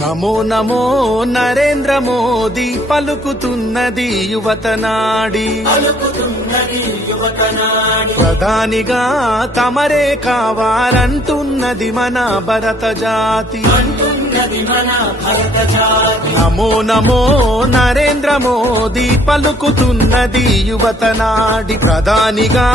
నమో నమో నరేంద్ర మోదీ పలుకుతున్నది యువతనాడి ప్రధానిగా తమరే కావాలంటున్నది మన భరత జాతి. నమో నమో నరేంద్ర మోదీ పలుకుతున్నది యువతనాడి ప్రధానిగా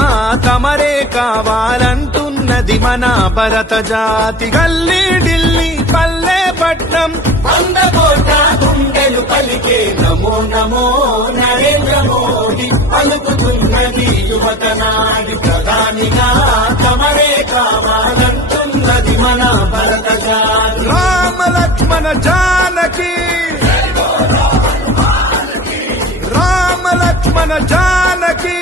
తమరే కావాలంటున్నది మన భరత జాతి. గల్లీ ఢిల్లీ పల్లె పట్నం వందకోట గుండెలు పలికే నమో నమో నరేంద్ర మోదీ పలుకుతున్నది యువతనాడి ప్రధానిగా తమరే కావాలంటున్నది మన భరత జాతి. రామ లక్ష్మణ జానకి రామ లక్ష్మణ జానకి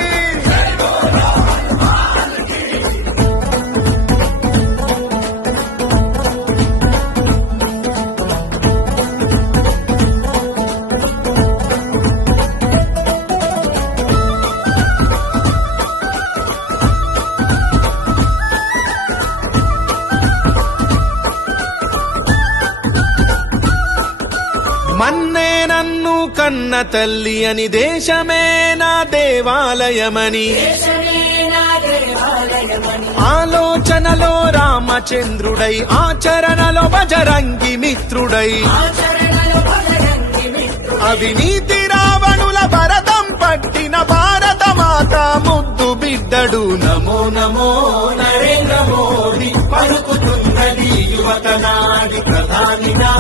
మన్నే నన్ను కన్న తల్లి అని దేశమే నా దేవాలయమని ఆలోచనలో రామచంద్రుడై ఆచరణలో బజరంగి మిత్రుడై అవినీతి రావణుల భరతం పట్టిన భారత మాత ముద్దు బిడ్డడు. నమో నమో నరేంద్ర మోదీ పలుకుతున్నది యువతనాడి ప్రధానిగా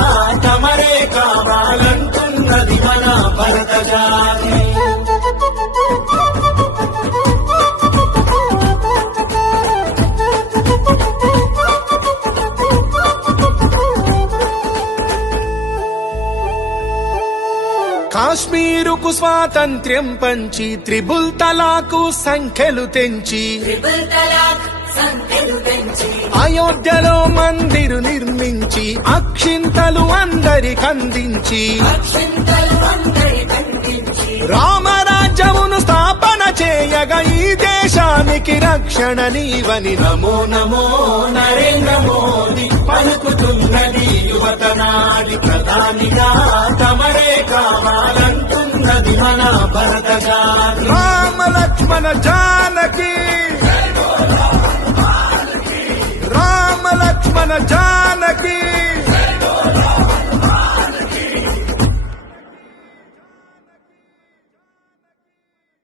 తమరే కావాలంటున్నది మన భరత జాతి. కాశ్మీరుకు స్వాతంత్ర్యం పంచి త్రిబుల్ తలాకు సంఖ్యలు తెంచి అయోధ్యలో మందిరు నిర్మించి అక్షింతలు అందరికందించి రామరాజ్యమును స్థాపన చేయగా ఈ దేశానికి రక్షణ నీవని నమో నమో నరేంద్ర మోదీ పలుకుతున్నది యువతనాడి ప్రధానిగా తమరే కావాలంటున్నది మన భరత జాతి. రామ లక్ష్మణ జానకి రామ లక్ష్మణ జానకి